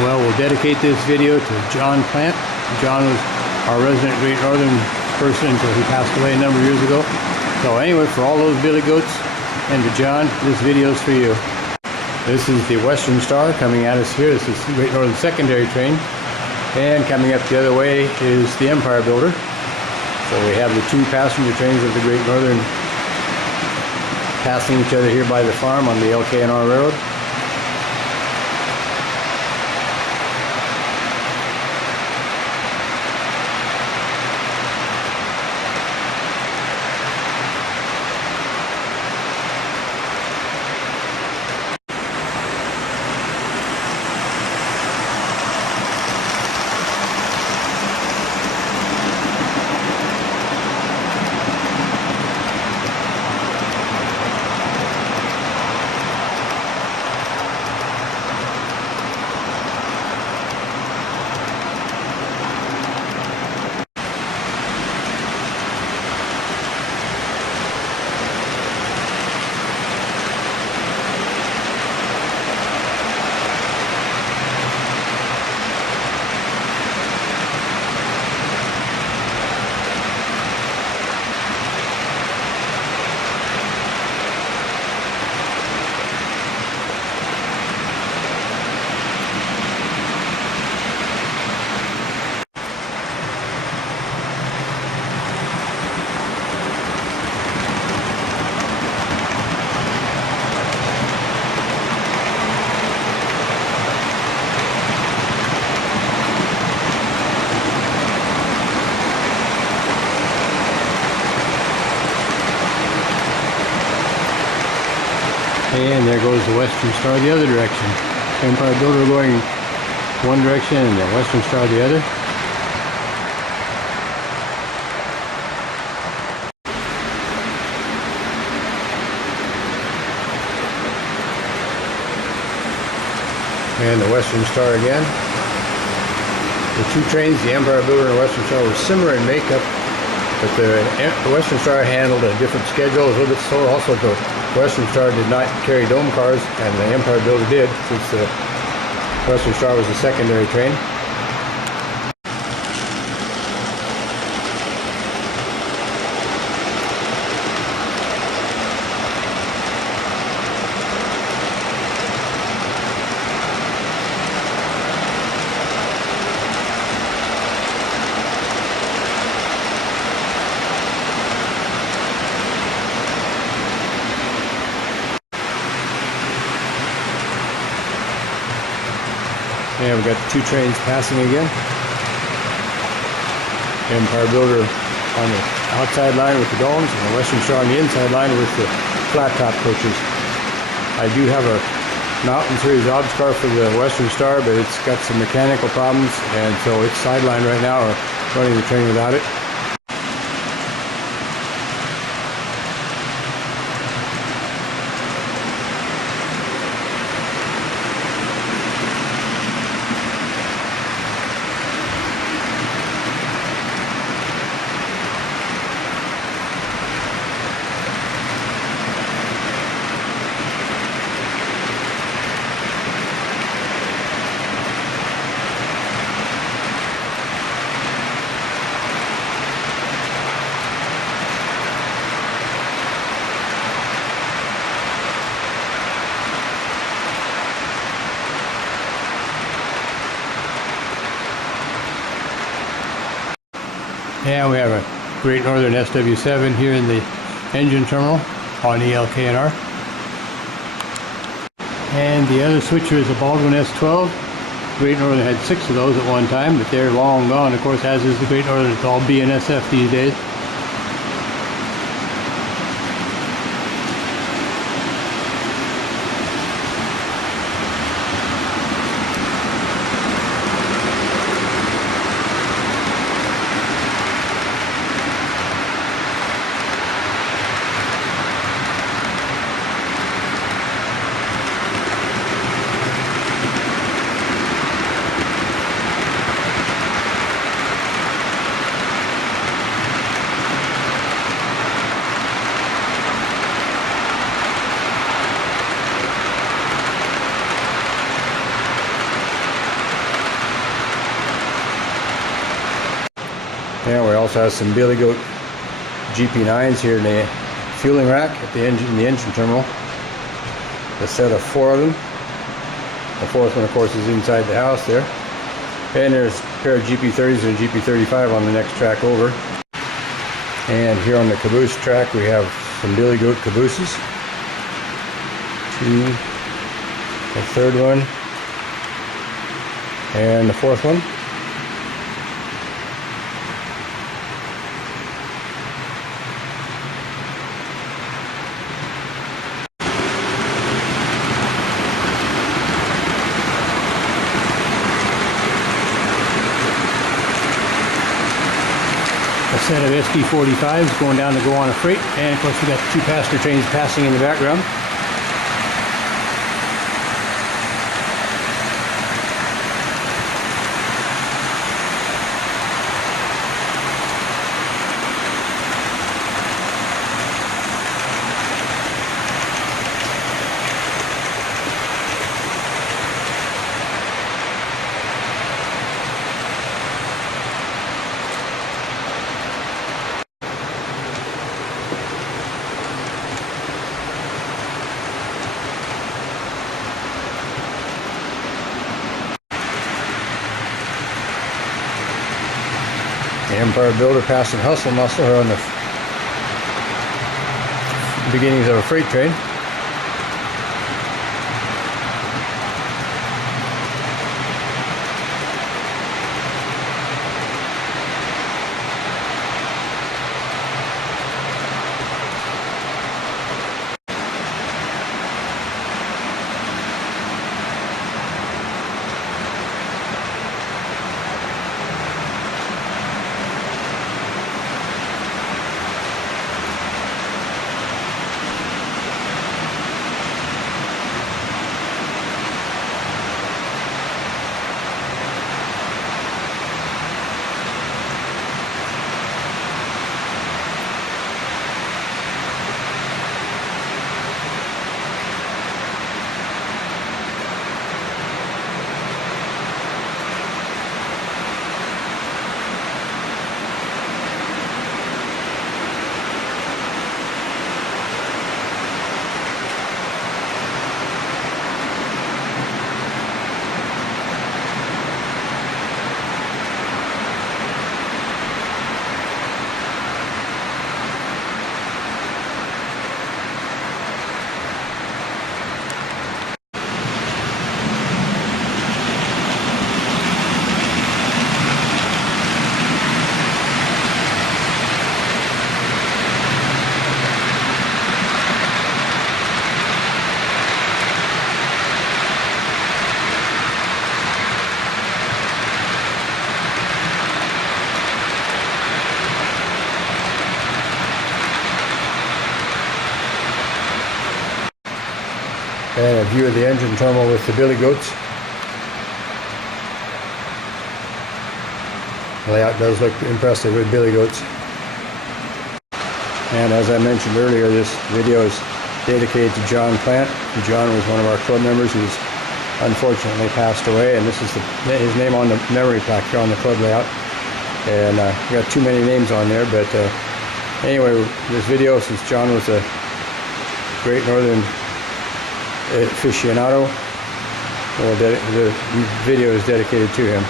Well, we'll dedicate this video to John Plant. John was our resident Great Northern person until he passed away a number of years ago. So anyway, for all those billy goats and to John, this video's for you. This is the Western Star coming at us here. This is the Great Northern secondary train. And coming up the other way is the Empire Builder. So we have the two passenger trains of the Great Northern passing each other here by the farm on the LK&R Railroad. And there goes the Western Star the other direction. Empire Builder going one direction and the Western Star the other. And the Western Star again. The two trains, the Empire Builder and the Western Star, were similar in makeup, but the Western Star handled a different schedule. A little bit slower. Also, the Western Star did not carry dome cars, and the Empire Builder did, since the Western Star was a secondary train. And we've got the two trains passing again. Empire Builder on the outside line with the domes, and the Western Star on the inside line with the flat top coaches. I do have a Mountain Series obs car for the Western Star, but it's got some mechanical problems, and so it's sidelined right now, or running the train without it. And we have a Great Northern SW7 here in the engine terminal on the LK&R. And the other switcher is a Baldwin S12. Great Northern had 6 of those at one time, but they're long gone, of course, as is the Great Northern. It's all BNSF these days. And we also have some Billy Goat GP9s here in the fueling rack at the engine terminal. A set of 4 of them. The 4th one, of course, is inside the house there. And there's a pair of GP30s and a GP35 on the next track over. And here on the caboose track, we have some Billy Goat cabooses. 2, the 3rd one, and the 4th one. A set of SD45s going down to go on a freight, and of course we got 2 passenger trains passing in the background. The Empire Builder passing Hustle Muscle here on the beginnings of a freight train. And a view of the engine terminal with the Billy Goats. The layout does look impressive with Billy Goats. And as I mentioned earlier, this video is dedicated to John Plant. John was one of our club members who's unfortunately passed away, and this is his name on the memory plaque here on the club layout. And we got too many names on there, but anyway, this video, since John was a Great Northern aficionado, well, the video is dedicated to him.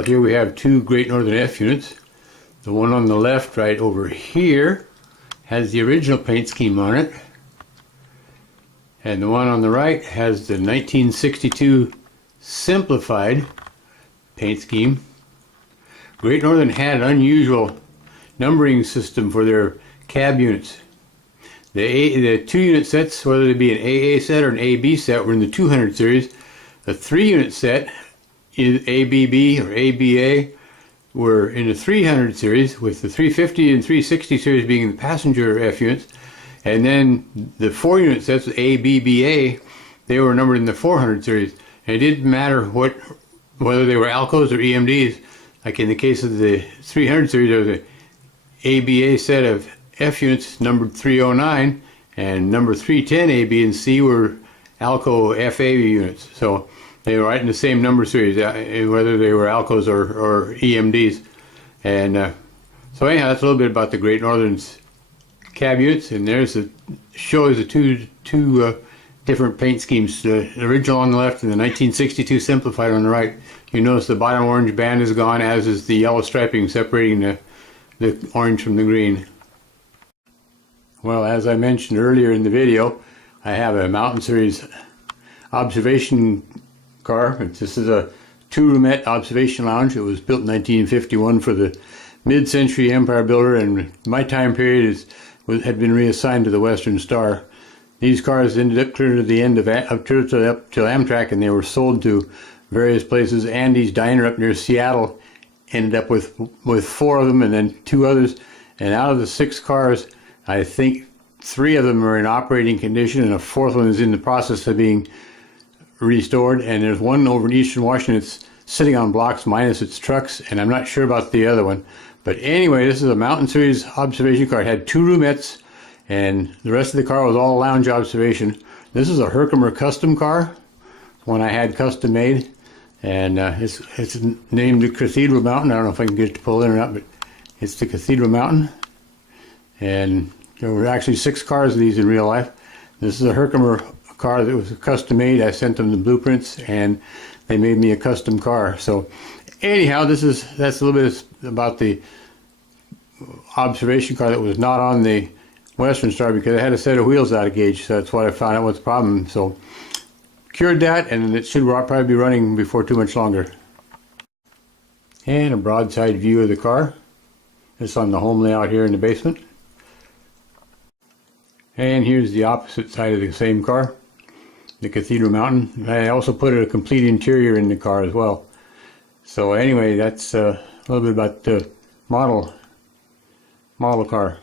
Well, here we have two Great Northern F units. The one on the left right over here has the original paint scheme on it, and the one on the right has the 1962 simplified paint scheme. Great Northern had an unusual numbering system for their cab units. The 2 unit sets, whether they be an AA set or an AB set, were in the 200 series. The 3 unit set, ABB or ABA, were in the 300 series, with the 350 and 360 series being the passenger F units. And then the 4 unit sets, ABBA, they were numbered in the 400 series. And it didn't matter whether they were Alcos or EMDs. Like in the case of the 300 series, there was an ABA set of F units numbered 309, and number 310 A, B, and C were Alco FA units. So they were right in the same number series, whether they were Alcos or EMDs. And so anyhow, that's a little bit about the Great Northern's cab units. And there's shows the two different paint schemes, the original on the left and the 1962 simplified on the right. You notice the bottom orange band is gone, as is the yellow striping separating the orange from the green. Well, as I mentioned earlier in the video, I have a Mountain Series observation car. This is a 2-roomette observation lounge. It was built in 1951 for the mid-century Empire builder, and my time period had been reassigned to the Western Star. These cars ended up clear to the end of up to Amtrak, and they were sold to various places. Andy's Diner up near Seattle ended up with 4 of them, and then 2 others. And out of the 6 cars, I think 3 of them are in operating condition, and a 4th one is in the process of being restored. And there's one over in Eastern Washington that's sitting on blocks minus its trucks, and I'm not sure about the other one. But anyway, this is a Mountain Series observation car. It had 2 roomettes, and the rest of the car was all lounge observation. This is a Herkimer custom car, one I had custom made, and it's named the Cathedral Mountain. I don't know if I can get it to pull in or not, but it's the Cathedral Mountain. And there were actually 6 cars of these in real life. This is a Herkimer car that was custom made. I sent them the blueprints, and they made me a custom car. So anyhow, that's a little bit about the observation car that was not on the Western Star, because it had a set of wheels out of gauge. So that's what I found out what's the problem. So cured that, and it should probably be running before too much longer. And a broadside view of the car. It's on the home layout here in the basement. And here's the opposite side of the same car, the Cathedral Mountain. I also put a complete interior in the car as well. So anyway, that's a little bit about the model car.